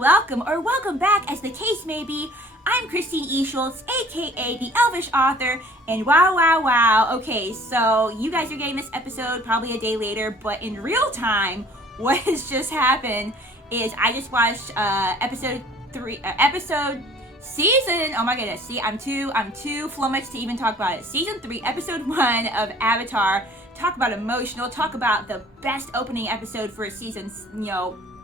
welcome, or welcome back as the case may be. I'm Christine E. Schulze, aka the Elvish author, and wow. Okay, so you guys are getting this episode probably a day later, but in real time, what has just happened is I just watched season, oh my goodness, see, I'm too flummoxed to even talk about it. Season 3, episode 1 of Avatar. Talk about emotional, talk about the best opening episode for a season,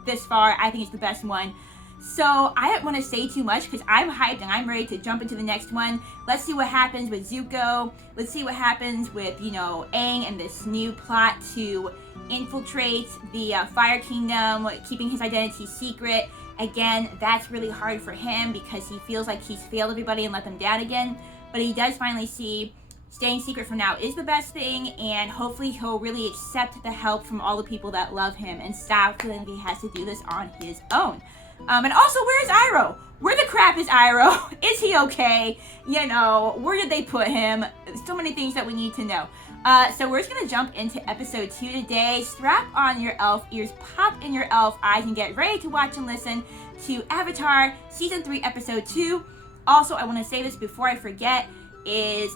this far. I think it's the best one. So I don't want to say too much because I'm hyped and I'm ready to jump into the next one. Let's see what happens with Zuko. Let's see what happens with, Aang and this new plot to infiltrate the Fire Kingdom, keeping his identity secret. Again, that's really hard for him because he feels like he's failed everybody and let them down again. But he does finally see staying secret for now is the best thing, and hopefully he'll really accept the help from all the people that love him and stop feeling like he has to do this on his own. And also, where's Iroh? Where the crap is Iroh? Is he okay? Where did they put him? So many things that we need to know. So we're just going to jump into episode 2 today. Strap on your elf ears, pop in your elf eyes, and get ready to watch and listen to Avatar Season 3, Episode 2. Also, I want to say this before I forget,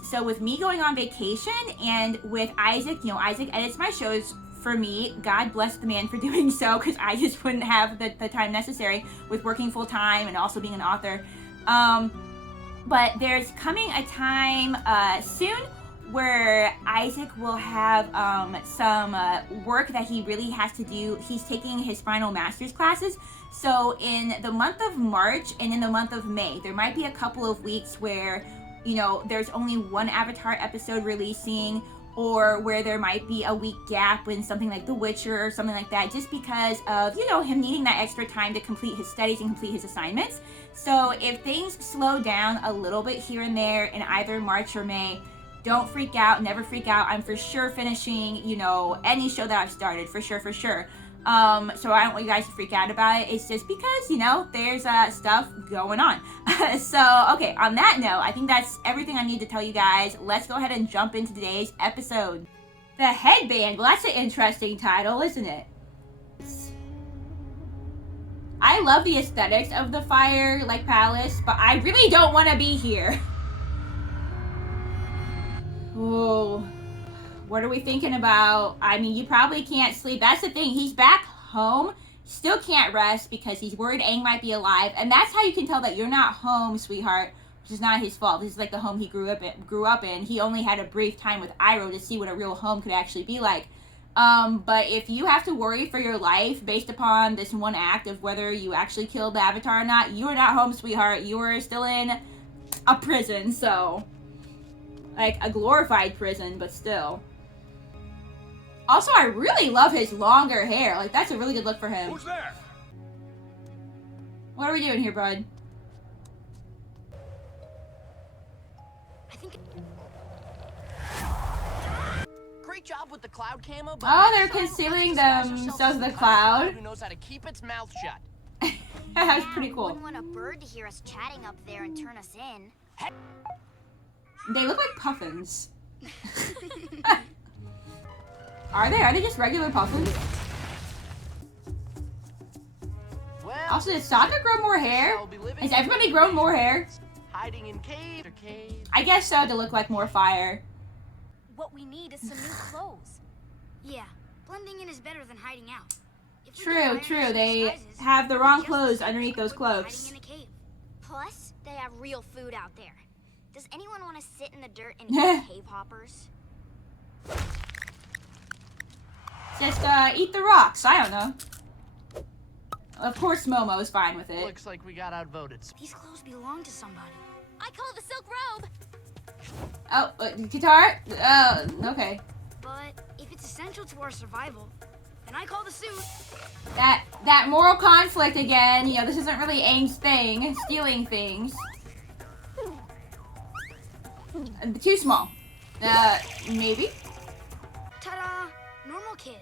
so with me going on vacation and with Isaac, Isaac edits my shows for me. God bless the man for doing so, because I just wouldn't have the time necessary with working full time and also being an author. But there's coming a time soon where Isaac will have some work that he really has to do. He's taking his final master's classes. So in the month of March and in the month of May, there might be a couple of weeks where there's only one Avatar episode releasing, or where there might be a week gap in something like The Witcher or something like that, just because of, him needing that extra time to complete his studies and complete his assignments. So if things slow down a little bit here and there in either March or May, don't freak out, never freak out. I'm for sure finishing, any show that I've started, for sure. So I don't want you guys to freak out about it. It's just because, there's stuff going on. So, okay, on that note, I think that's everything I need to tell you guys. Let's go ahead and jump into today's episode. The Headband. Well, that's an interesting title, isn't it? I love the aesthetics of the Fire Palace, but I really don't want to be here. Oh, what are we thinking about? I mean, you probably can't sleep. That's the thing. He's back home. Still can't rest because he's worried Aang might be alive. And that's how you can tell that you're not home, sweetheart, which is not his fault. This is like the home he grew up in. He only had a brief time with Iroh to see what a real home could actually be like. But if you have to worry for your life based upon this one act of whether you actually killed the Avatar or not, you are not home, sweetheart. You are still in a prison, so... like a glorified prison, but still. Also, I really love his longer hair. Like, that's a really good look for him. Who's there? What are we doing here, bud? I think. Great job with the cloud camo. Oh, they're concealing themselves in the cloud. Who knows how to keep its mouth shut? That's pretty cool. Wouldn't want a bird to hear us chatting up there and turn us in. They look like puffins. Are they? Are they just regular puffins? Well, Also, did Sokka grow more hair? Has everybody grown more hair? hiding in cave or cave. I guess so, to look like more fire. What we need is some new clothes. Yeah, blending in is better than hiding out. If we True. combine our They disguises, have the we'd wrong just clothes look underneath those like we're cloaks. hiding in a cave. Plus, they have real food out there. Does anyone want to sit in the dirt and eat cave hoppers? Just eat the rocks. I don't know. Of course, Momo's fine with it. Looks like we got outvoted. These clothes belong to somebody. I call it the silk robe. Oh, Katara? Okay. But if it's essential to our survival, then I call the suit. That moral conflict again. This isn't really Aang's thing. Stealing things. Too small. Maybe? Ta-da! Normal kid.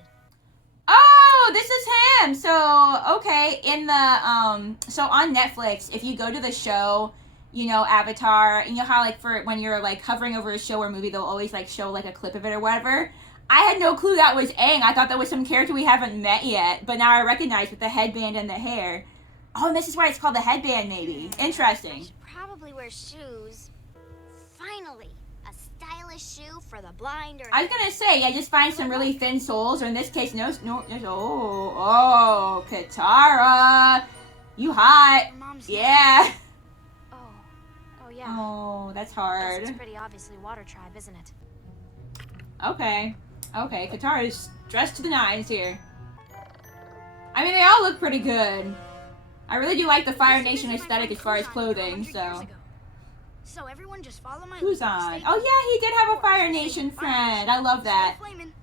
Oh, this is him. So, okay, in the, so on Netflix, if you go to the show, Avatar, and how, for when you're, hovering over a show or movie, they'll always, show, a clip of it or whatever. I had no clue that was Aang. I thought that was some character we haven't met yet, but now I recognize with the headband and the hair. Oh, and this is why it's called the headband, maybe. I Interesting. should probably wear shoes. Finally, a stylish shoe for the blind or... I was gonna say, yeah, just find some really thin soles, or in this case, oh, Katara. You hot. Your mom's Yeah. Oh yeah. Oh, that's Guess hard. it's pretty obviously water tribe, isn't it? Okay. Okay, Katara's dressed to the nines here. I mean, they all look pretty good. I really do like the Fire Nation aesthetic as far as clothing, so. So everyone just follow my Who's lead. on? Stay Oh yeah, he did have a Fire Stay Nation Fire friend. I love that. Stay flaming.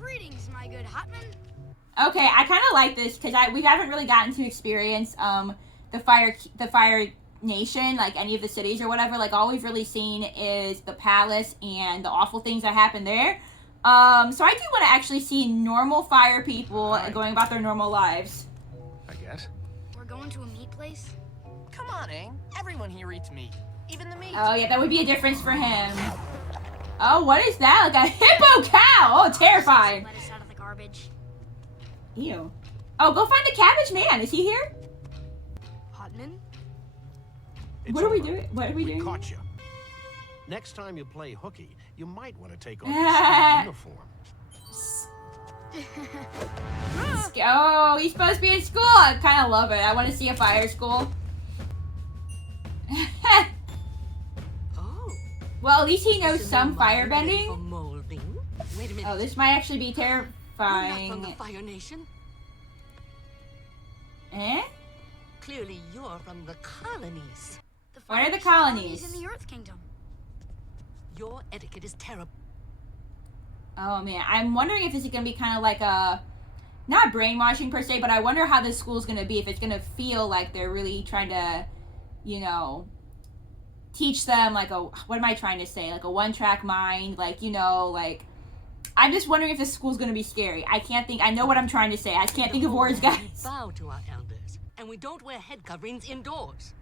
Greetings, my good hotman. Okay, I kind of like this because we haven't really gotten to experience the Fire Nation, like any of the cities or whatever. Like all we've really seen is the palace and the awful things that happen there. So I do want to actually see normal fire people going about their normal lives. I guess. We're going to a meat place. Come on, Aang. Everyone here eats meat. Even the meat. Oh yeah, that would be a difference for him. Oh, what is that? Like a hippo cow! Oh, terrifying. Let us out of the garbage. Ew. Oh, go find the Cabbage Man. Is he here? Hotman? It's What are we over. doing? What are we We doing? caught you. Next time you play hooky, you might want to take off your school uniform. Oh, he's supposed to be in school. I kind of love it. I want to see a fire school. Oh, Well, at least he knows so some no modeling for firebending. molding. Wait a minute. Oh, this might actually be You're not from the terrifying. Fire Nation. Eh? Clearly, you're from the colonies. What are the Fire colonies? in the Earth Kingdom. Your etiquette is terrible. Oh man, I'm wondering if this is gonna be kind of like a, not brainwashing per se, but I wonder how this school's gonna be. If it's gonna feel like they're really trying to, you know, teach them like a, what am I trying to say? Like a one-track mind, like, you know, like, I'm just wondering if this school's gonna be scary. I can't think, I know what I'm trying to say. I just can't think of words, We guys. bow to our elders, and we don't wear head coverings indoors.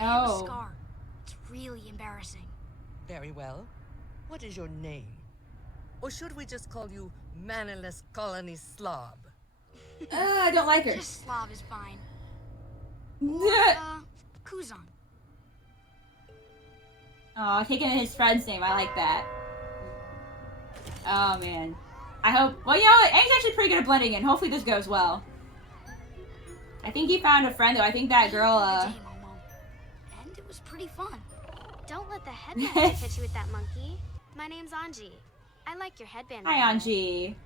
I have Oh. a scar. It's really embarrassing. Very well. What is your name? Or should we just call you mannerless colony slob? I don't like her. Just Slav is fine. Oh, Kuzan. taking his friend's name. I like that. Oh man. I hope. Well, you know what? Aang's actually pretty good at blending in. Hopefully this goes well. I think he found a friend though. I think that girl. And it was pretty fun. Don't let the headband hit you with that monkey. My name's Anji. I like your headband. Hi, by the way.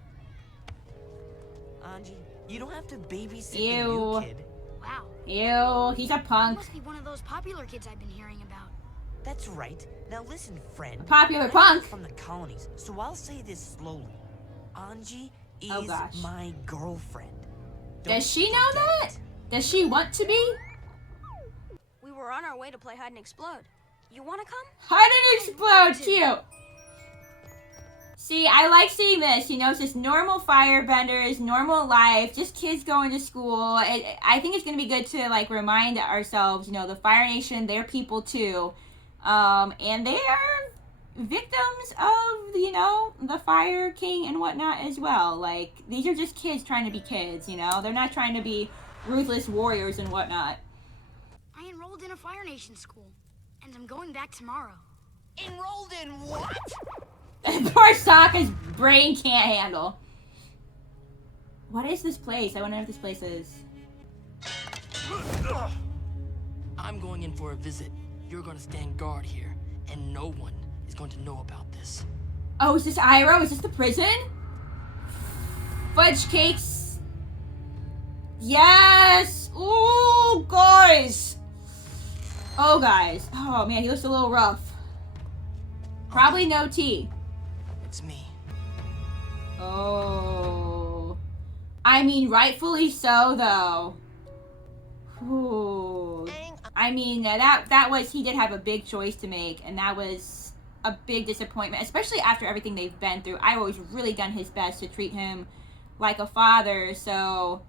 Anji. Anji, you don't have to babysit the Ew. new kid. Wow. Ew, he's a You punk. must be one of those popular kids I've been hearing about. That's right. Now listen, friend. Popular I'm punk. from the colonies, so I'll say this slowly. Anji is Oh, gosh. my girlfriend. Don't Does she know forget that? it. Does she want to be? We were on our way to play hide and explode. You want to come? Hide and explode, cute. See, I like seeing this. You know, it's just normal firebenders, normal life, just kids going to school. I think it's going to be good to, like, remind ourselves, you know, the Fire Nation, they're people too. And they are victims of, you know, the Fire King and whatnot as well. Like, these are just kids trying to be kids, you know? They're not trying to be ruthless warriors and whatnot. I enrolled in a Fire Nation school, and I'm going back tomorrow. Enrolled in what? Poor Sokka's brain can't handle. What is this place? I wonder what this place is. I'm going in for a visit. You're gonna stand guard here, and no one is going to know about this. Oh, is this Iroh? Is this the prison? Fudge cakes. Yes! Ooh, guys! Oh, guys. Oh, man, he looks a little rough. Probably no tea. It's me. Oh. I mean, rightfully so, though. Ooh. Aang, I mean, that was, he did have a big choice to make, and that was a big disappointment, especially after everything they've been through. Iroh's really done his best to treat him like a father, so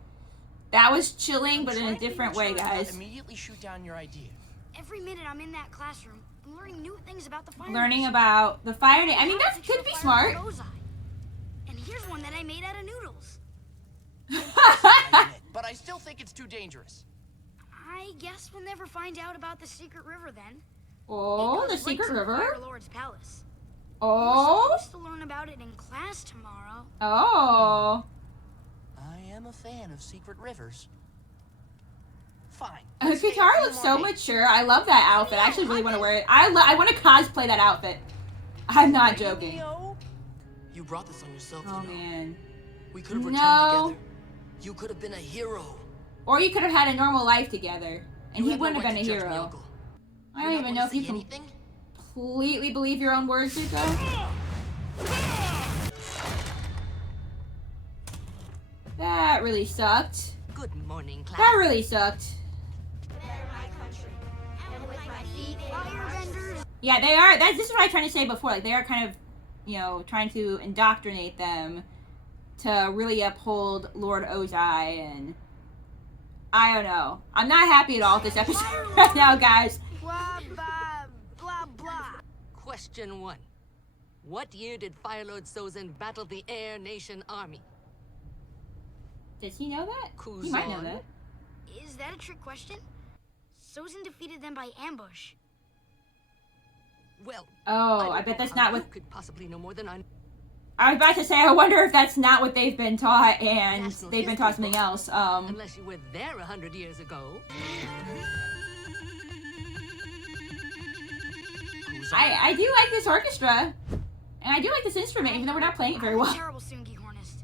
that was chilling, but in a different way, guys. Immediately shoot down your idea. Every minute I'm in that classroom, I'm learning new things about the Fire Learning Nation. about the Fire Nation. I mean, How that to could be kill smart. fire with Ozai. And here's one that I made out of noodles. I admit, but I still think it's too dangerous. I guess we'll never find out about the secret river then. Oh, It the goes right secret to the river? Fire Lord's palace. Oh. We're supposed to learn about it in class tomorrow. Oh. I am a fan of secret rivers. Fine. Katara looks so mature. I love that outfit. I actually really want to wear it. I want to cosplay that outfit. I'm not joking. You brought this on yourself, Oh, you know. man. We could have returned No. together. You could have been a hero. Or you could have had a normal life together. And You he have no wouldn't have right been a to judge me, hero. Uncle. I You're don't not even going know to if you say can anything? completely believe your own words, Zuko. That really sucked. Good morning, class. That really sucked. Airbenders. Yeah, they are. This is what I was trying to say before. Like, they are kind of, you know, trying to indoctrinate them to really uphold Lord Ozai, and I don't know. I'm not happy at all with this episode right now, guys. Blah, blah, blah, blah. Question 1. What year did Fire Lord Sozin battle the Air Nation army? Does he know that? He might know Kuzan. that. Is that a trick question? Sozin defeated them by ambush. Well, Oh, don't I bet know that's how not you what... could possibly know more than I. I was about to say, I wonder if that's not what they've been taught and National they've been history taught something book. else. Unless you were there 100 years ago. I do like this orchestra. And I do like this instrument, even though we're not playing it very I'm a well. terrible Soongi Hornist.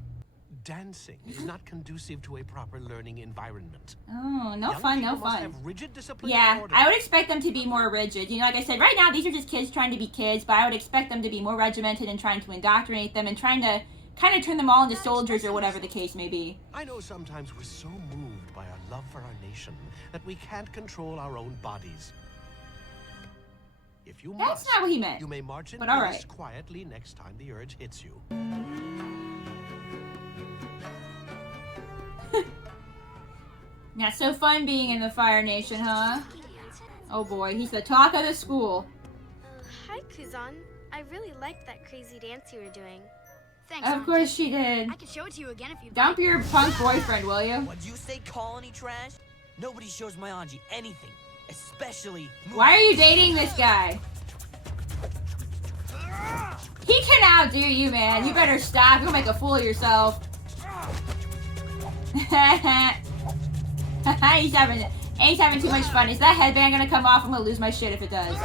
Dancing is not conducive to a proper learning environment. Oh, no Young fun, no people must fun. have rigid discipline Yeah, and order. I would expect them to be more rigid. You know, like I said, right now these are just kids trying to be kids, but I would expect them to be more regimented and trying to indoctrinate them and trying to kind of turn them all into soldiers or whatever the case may be. I know sometimes we're so moved by our love for our nation that we can't control our own bodies. If you That's must, not what he meant. you may march in but all peace right. quietly next time the urge hits you. Not so fun being in the Fire Nation, huh? Oh boy, he's the talk of the school. Hi, Kuzan. I really liked that crazy dance you were doing. Thanks, Of Anji. course she did. I can show it to you again if you Dump your punk boyfriend, will you? What'd you say, colony trash? Nobody shows my Anji anything, especially. Why are you dating this guy? He can outdo you, man. You better stop. You'll make a fool of yourself. he's having too much fun. Is that headband gonna come off? I'm gonna lose my shit if it does.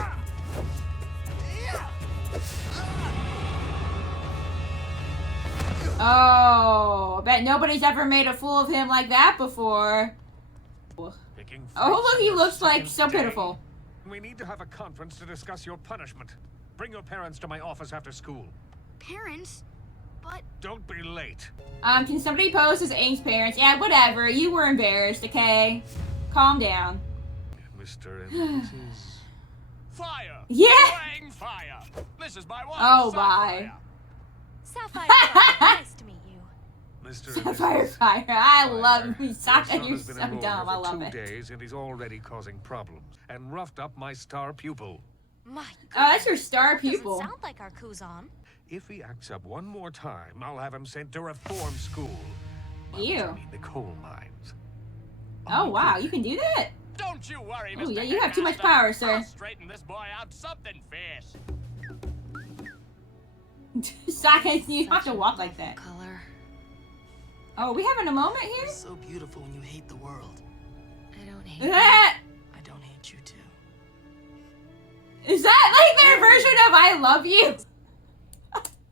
Oh, I bet nobody's ever made a fool of him like that before. Oh, look, he looks like so pitiful. We need to have a conference to discuss your punishment. Bring your parents to my office after school. Parents? But Don't be late. Can somebody post as Aang's parents? Yeah, whatever. You were embarrassed, okay? Calm down. Mr. and Mrs. Fire! Yeah! Flying fire! This is my wife, Oh, Sapphire. bye. Sapphire, nice to meet you. Mr. and Sapphire Mrs. Fire. I love Fire. you. Your Sokka, son you're has been so enrolled here dumb. I for love 2 it. days, and he's already causing problems and roughed up my star pupil. My Oh, that's your star Doesn't pupil. sound like our Kuzan. If he acts up one more time, I'll have him sent to reform school. Ew. I mean the coal mines. Oh, wow. You can do that? Don't you worry, Oh, Mr. yeah, you have too much Headmaster. power, sir. I'll straighten this boy out something fierce. Sokka, you don't have to walk like that. Color. Oh, are we having a moment here? It's so beautiful when you hate the world. I don't hate Ah! I don't hate you too. Is that like their version of I love you?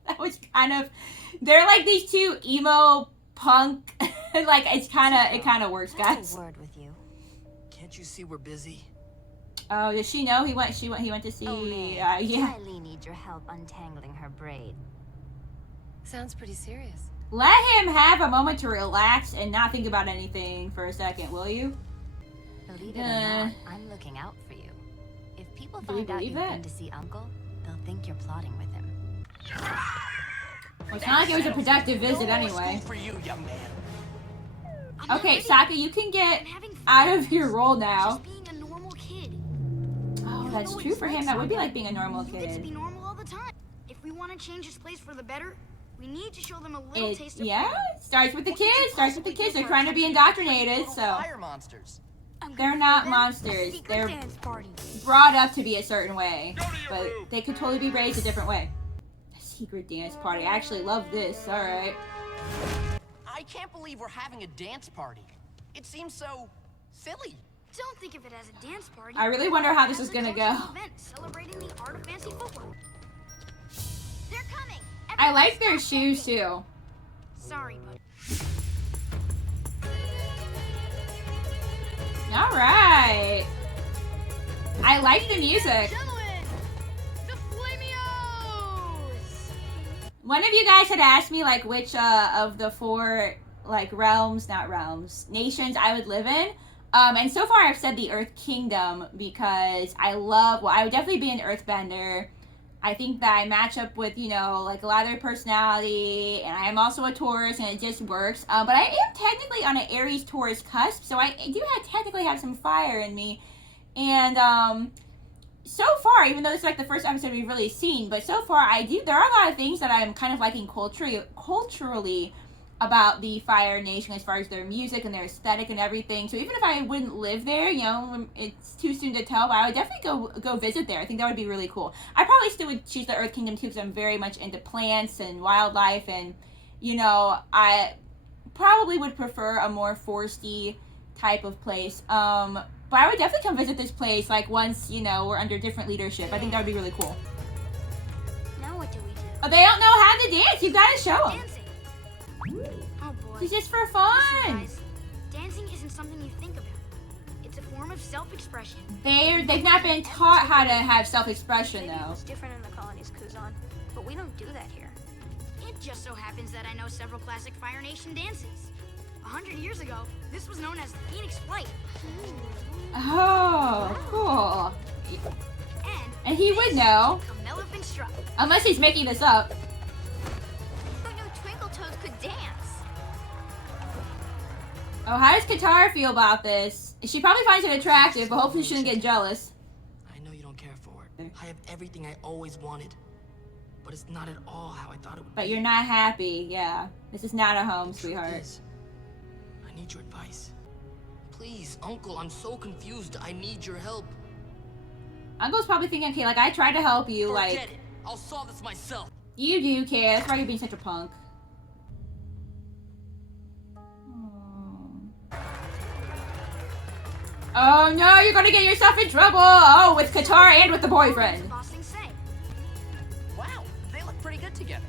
That was kind of, they're like these two emo punk, like it kind of works, guys. word with you. Can't you see we're busy? Oh, does she know he went to see, yeah. Kylie needs your help untangling her braid. Sounds pretty serious. Let him have a moment to relax and not think about anything for a second, will you? Believe it or not, I'm looking out for you. If people Do we find out believe you've that? been to see Uncle, they'll think you're plotting with him. Well, it's not like it was a productive visit anyway. For you, young man. I'm not Okay, ready. Sokka, you can get I'm having fun. out of your role now. Just being a normal kid. Oh, You that's know what true it's for like, him. That would be Sokka. like being a normal You get to be kid. normal all the time. If we want to change this place for the better, We need to show them a little taste of Yeah, freedom. starts with the What could you kids. Starts with the possibly kids. do They're for trying to be a indoctrinated, little so fire monsters? I'm they're gonna not throw them a monsters. secret They're dance party. brought up to be a certain way, Go to your but room. they could totally be raised a different way. A secret dance party. I actually love this. All right. I can't believe we're having a dance party. It seems so silly. Don't think of it as a dance party. I really wonder how this As is a gonna cultural go. event celebrating the art of fancy footwork. They're coming. I like Everyone their stop shoes dancing. too. Sorry, but All right. I like the music. gentlemen, the Flamios! One of you guys had asked me like which of the 4 like nations I would live in. And so far I've said the Earth Kingdom because I would definitely be an Earthbender. I think that I match up with, you know, like a lot of their personality, and I am also a Taurus, and it just works. But I am technically on an Aries Taurus cusp, so I do technically have some fire in me. And so far, even though it's like the first episode we've really seen, but so far there are a lot of things that I'm kind of liking culturally about the Fire Nation as far as their music and their aesthetic and everything. So even if I wouldn't live there, you know, it's too soon to tell, but I would definitely go visit there. I think that would be really cool. I probably still would choose the Earth Kingdom too because I'm very much into plants and wildlife, and, you know, I probably would prefer a more foresty type of place. But I would definitely come visit this place, like, once, you know, we're under different leadership. I think that would be really cool. Now what do we do? Oh, they don't know how to dance. You've got to show them. Dancing. Oh boy. It's just for Listen, fun. guys, dancing isn't something you think about. It's a form of self-expression. They've not been taught how to have self-expression, Maybe though. it's different in the colonies, Kuzan, but we don't do that here. It just so happens that I know several classic Fire Nation dances. 100 years ago, this was known as Phoenix Flight. Oh, cool. And he would know, Elephant Strut. unless he's making this up. Who knew Twinkle Toes could dance? Oh, how does Katara feel about this? She probably finds it attractive, but hopefully she shouldn't get jealous. I know you don't care for it. I have everything I always wanted. But it's not at all how I thought it would But be. you're not happy, yeah. This is not a home, Truth sweetheart. is, I need your advice. Please, Uncle, I'm so confused. I need your help. Uncle's probably thinking, okay, like, I tried to help you, Forget like, it. I'll solve this myself. you do care. That's why you're being such a punk. Oh no, you're gonna get yourself in trouble! Oh, with Katara and with the boyfriend. Boss things say. Wow, they look pretty good together.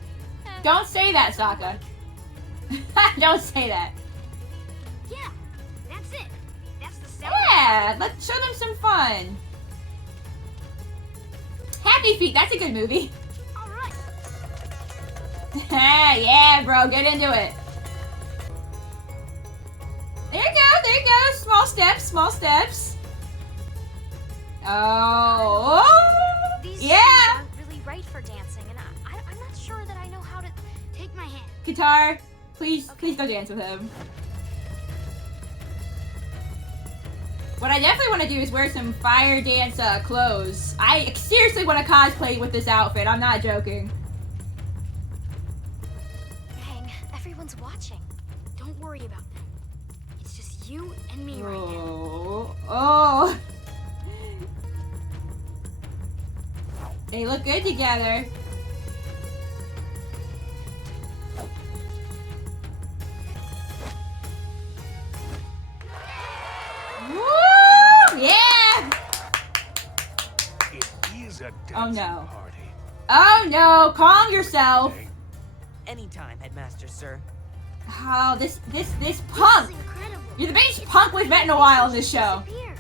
Don't say that, Sokka. Don't say that. Yeah, that's it. That's the sound. Yeah, let's show them some fun. Happy Feet, that's a good movie. All right. Yeah, bro, get into it. There you go, there you go. Small steps, small steps. Oh, These yeah. shoes aren't really right for dancing, and I'm not sure that I know how to. Take my hand. Katara, please go dance with him. What I definitely want to do is wear some fire dance clothes. I seriously want to cosplay with this outfit. I'm not joking. Hang, everyone's watching. Don't worry about them. It's just you and me right now. Oh. They look good together. Woo! Yeah! It is a dancing Oh, no. party. Oh no, calm yourself. Anytime, Headmaster, sir. Oh, this punk. This is incredible. You're the biggest punk we've met in a while in this show. Disappeared.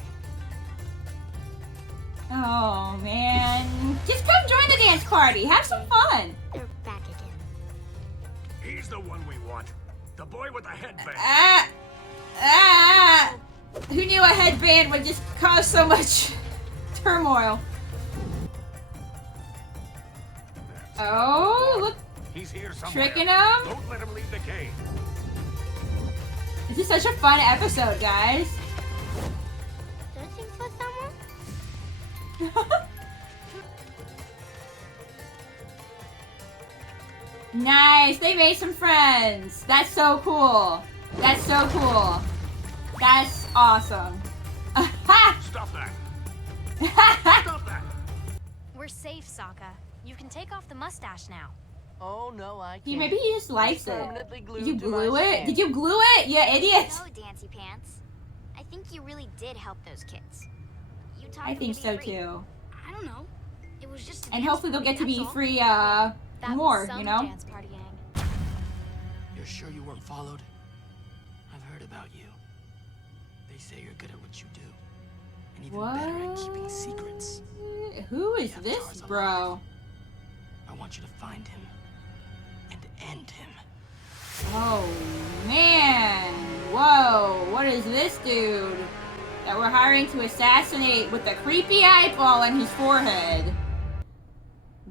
Oh man. Just come join the dance party. Have some fun. They're back again. He's the one we want. The boy with the headband. Who knew a headband would just cause so much turmoil? Oh, look, He's here somewhere. tricking him. Don't let him leave the cave. This is such a fun episode, guys. Searching for someone? Nice. They made some friends. That's so cool. That's so cool. That's awesome. Stop that! Stop that! We're safe, Sokka. You can take off the mustache now. Oh, no, I can't. Maybe he just likes it. Permanently glued You to my glue it? skin. Did you glue it? You idiot. No, Dancy Pants. I think you really did help those kids. You taught I them think to so be free. too. I don't know. It was just a And dance hopefully they'll party, get to be that's all. free, That more, was some you know? dance party, Aang. You're sure you weren't followed? I've heard about you. They say you're good at what you do. And even better at keeping secrets. Who is The this, Avatar's bro? alive. I want you to find him and end him. Oh, man. Whoa, what is this dude that we're hiring to assassinate with the creepy eyeball on his forehead?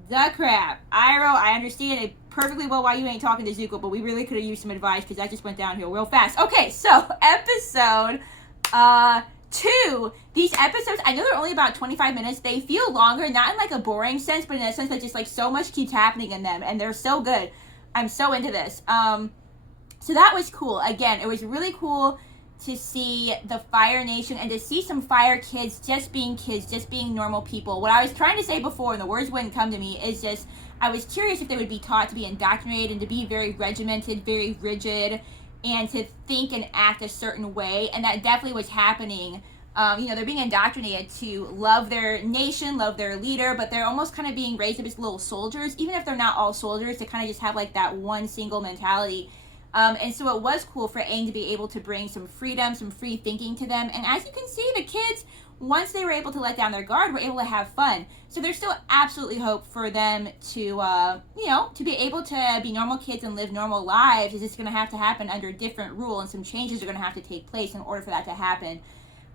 The crap. Iroh, I understand it perfectly well why you ain't talking to Zuko, but we really could have used some advice because that just went downhill real fast. Okay, so episode 2. These episodes, I know they're only about 25 minutes. They feel longer, not in like a boring sense, but in a sense that just like so much keeps happening in them, and they're so good. I'm so into this. So that was cool. Again, it was really cool to see the Fire Nation and to see some Fire kids, just being normal people. What I was trying to say before, and the words wouldn't come to me, is just I was curious if they would be taught to be indoctrinated and to be very regimented, very rigid, and to think and act a certain way. And that definitely was happening. They're being indoctrinated to love their nation, love their leader, but they're almost kind of being raised up as little soldiers, even if they're not all soldiers, to kind of just have like that one single mentality. And so it was cool for Aang to be able to bring some freedom, some free thinking to them. And as you can see, the kids, once they were able to let down their guard, were able to have fun. So there's still absolutely hope for them to, to be able to be normal kids and live normal lives. It's just going to have to happen under a different rule, and some changes are going to have to take place in order for that to happen.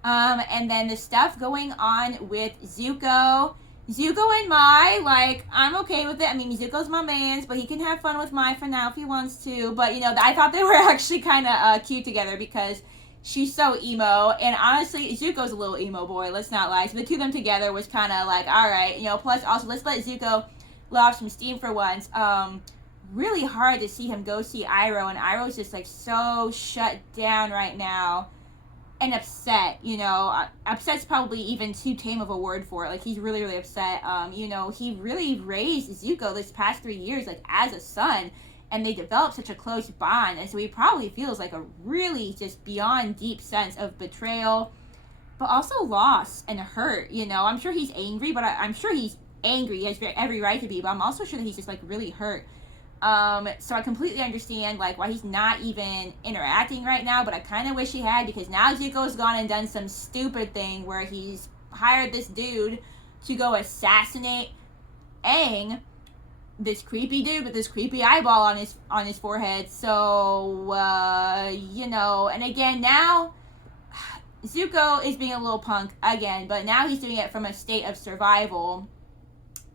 And then the stuff going on with Zuko and Mai, like, I'm okay with it. I mean, Zuko's my man's, but he can have fun with Mai for now if he wants to. But, I thought they were actually kind of cute together because she's so emo. And honestly, Zuko's a little emo boy, let's not lie. So the two of them together was kind of like, all right, plus also let's let Zuko let off some steam for once. Really hard to see him go see Iroh, and Iroh's just like so shut down right now. And upset, upset's probably even too tame of a word for it. Like, he's really, really upset. He really raised Zuko this past 3 years, like, as a son, and they developed such a close bond, and so he probably feels like a really just beyond deep sense of betrayal, but also loss and hurt, I'm sure he's angry, but I'm sure he's angry. He has every right to be, but I'm also sure that he's just, like, really hurt. So I completely understand, like, why he's not even interacting right now, but I kind of wish he had, because now Zuko's gone and done some stupid thing where he's hired this dude to go assassinate Aang, this creepy dude with this creepy eyeball on his forehead. So, and again, now Zuko is being a little punk again, but now he's doing it from a state of survival.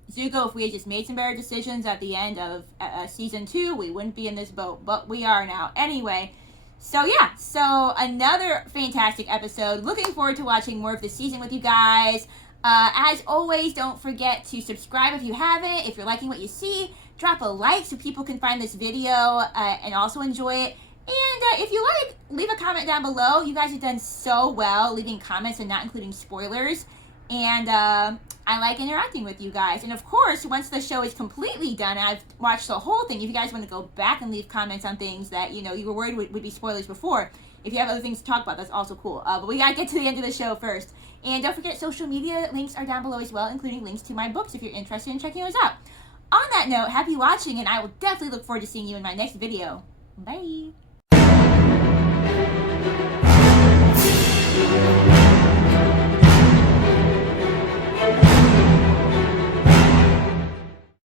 Zuko, if we had just made some better decisions at the end of season 2, we wouldn't be in this boat, but we are now. Anyway, so another fantastic episode. Looking forward to watching more of the season with you guys. As always, don't forget to subscribe if you haven't. If you're liking what you see, drop a like so people can find this video and also enjoy it. And if you like, leave a comment down below. You guys have done so well leaving comments and not including spoilers. And I like interacting with you guys. And of course, once the show is completely done, and I've watched the whole thing, if you guys want to go back and leave comments on things that, you were worried would be spoilers before, if you have other things to talk about, that's also cool. But we gotta get to the end of the show first. And don't forget, social media links are down below as well, including links to my books if you're interested in checking those out. On that note, happy watching, and I will definitely look forward to seeing you in my next video. Bye!